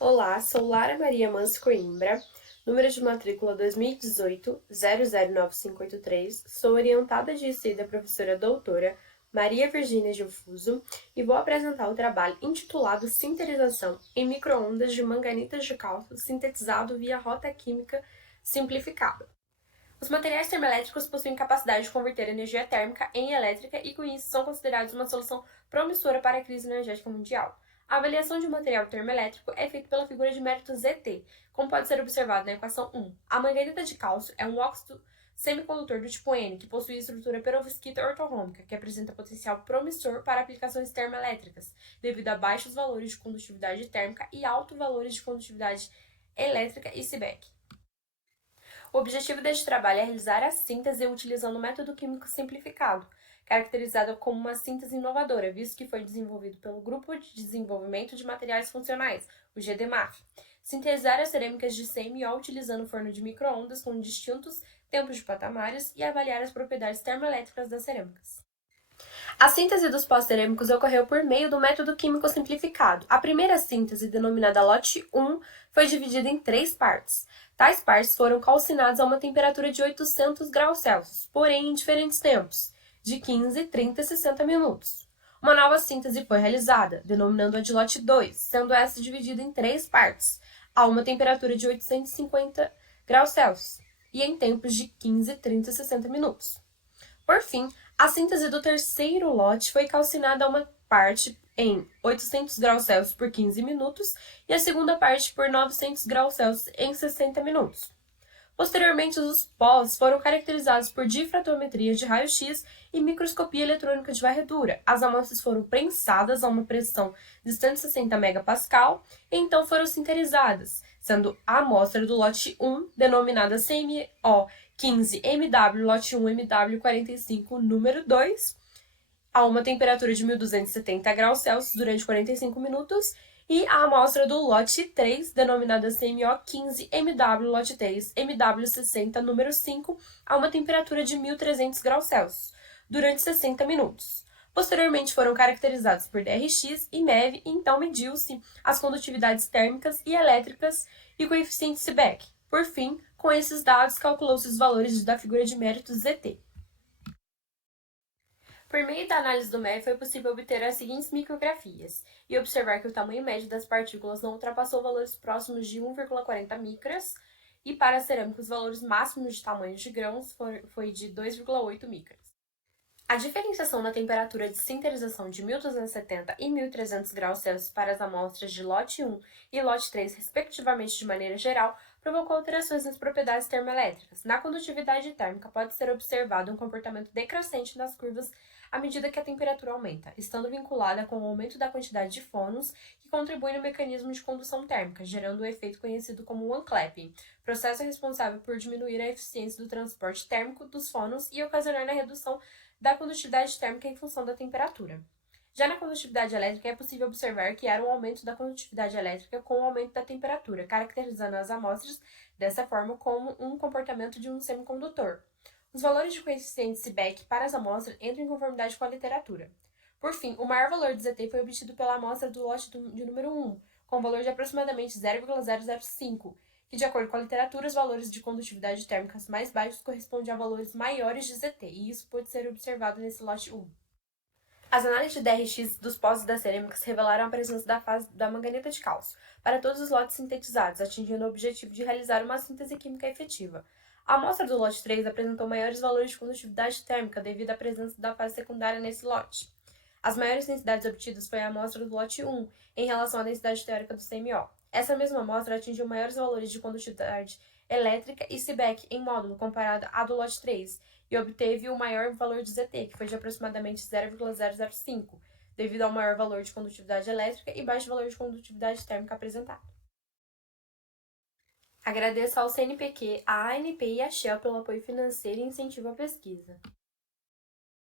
Olá, sou Lara Maria Manso Coimbra, número de matrícula 2018 009583. Sou orientada de ensino da professora doutora Maria Virgínia Gilfuso e vou apresentar o trabalho intitulado Sinterização em micro-ondas de manganitas de cálcio sintetizado via rota química simplificada. Os materiais termoelétricos possuem capacidade de converter energia térmica em elétrica e, com isso, são considerados uma solução promissora para a crise energética mundial. A avaliação de um material termoelétrico é feita pela figura de mérito ZT, como pode ser observado na equação 1. A manganita de cálcio é um óxido semicondutor do tipo N, que possui estrutura perovskita ortorrômica, que apresenta potencial promissor para aplicações termoelétricas, devido a baixos valores de condutividade térmica e altos valores de condutividade elétrica e Seebeck. O objetivo deste trabalho é realizar a síntese utilizando o método químico simplificado, caracterizado como uma síntese inovadora, visto que foi desenvolvido pelo Grupo de Desenvolvimento de Materiais Funcionais, o GDMAF. Sintetizar as cerâmicas de CMO utilizando forno de micro-ondas com distintos tempos de patamares e avaliar as propriedades termoelétricas das cerâmicas. A síntese dos pós-cerâmicos ocorreu por meio do método químico simplificado. A primeira síntese, denominada lote 1, foi dividida em 3 partes. Tais partes foram calcinadas a uma temperatura de 800 graus Celsius, porém em diferentes tempos, de 15, 30 e 60 minutos. Uma nova síntese foi realizada, denominando-a de lote 2, sendo esta dividida em 3 partes, a uma temperatura de 850 graus Celsius, e em tempos de 15, 30 e 60 minutos. Por fim, a síntese do terceiro lote foi calcinada a uma parte em 800 graus Celsius por 15 minutos e a segunda parte por 900 graus Celsius em 60 minutos. Posteriormente, os pós foram caracterizados por difratometria de raio-x e microscopia eletrônica de varredura. As amostras foram prensadas a uma pressão de 160 megapascal e então foram sinterizadas, sendo a amostra do lote 1, denominada CMO 15MW, lote 1 MW45, número 2, a uma temperatura de 1270 graus Celsius durante 45 minutos, e a amostra do lote 3, denominada CMO 15MW, lote 3, MW60, número 5, a uma temperatura de 1300 graus Celsius durante 60 minutos. Posteriormente foram caracterizados por DRX e MEV, e então mediu-se as condutividades térmicas e elétricas e coeficiente Seebeck. Por fim, com esses dados, calculou-se os valores da figura de mérito ZT. Por meio da análise do MEV, foi possível obter as seguintes micrografias e observar que o tamanho médio das partículas não ultrapassou valores próximos de 1,40 micras, e para a cerâmica os valores máximos de tamanhos de grãos foi de 2,8 micras. A diferenciação na temperatura de sinterização de 1270 e 1300 graus Celsius para as amostras de lote 1 e lote 3, respectivamente de maneira geral, provocou alterações nas propriedades termoelétricas. Na condutividade térmica, pode ser observado um comportamento decrescente nas curvas à medida que a temperatura aumenta, estando vinculada com o aumento da quantidade de fônons, que contribui no mecanismo de condução térmica, gerando o efeito conhecido como one-clapping, processo responsável por diminuir a eficiência do transporte térmico dos fônons e ocasionar a redução da condutividade térmica em função da temperatura. Já na condutividade elétrica, é possível observar que era um aumento da condutividade elétrica com o aumento da temperatura, caracterizando as amostras dessa forma como um comportamento de um semicondutor. Os valores de coeficiente Seebeck para as amostras entram em conformidade com a literatura. Por fim, o maior valor de ZT foi obtido pela amostra do lote de número 1, com valor de aproximadamente 0,005, que, de acordo com a literatura, os valores de condutividade térmicas mais baixos correspondem a valores maiores de ZT, e isso pode ser observado nesse lote 1. As análises de DRX dos pós e das cerâmicas revelaram a presença da fase da manganeta de cálcio para todos os lotes sintetizados, atingindo o objetivo de realizar uma síntese química efetiva. A amostra do lote 3 apresentou maiores valores de condutividade térmica devido à presença da fase secundária nesse lote. As maiores densidades obtidas foi a amostra do lote 1, em relação à densidade teórica do CMO. Essa mesma amostra atingiu maiores valores de condutividade elétrica e Seebeck em módulo comparado à do lote 3, e obteve o maior valor de ZT, que foi de aproximadamente 0,005, devido ao maior valor de condutividade elétrica e baixo valor de condutividade térmica apresentado. Agradeço ao CNPq, à ANP e à Shell pelo apoio financeiro e incentivo à pesquisa.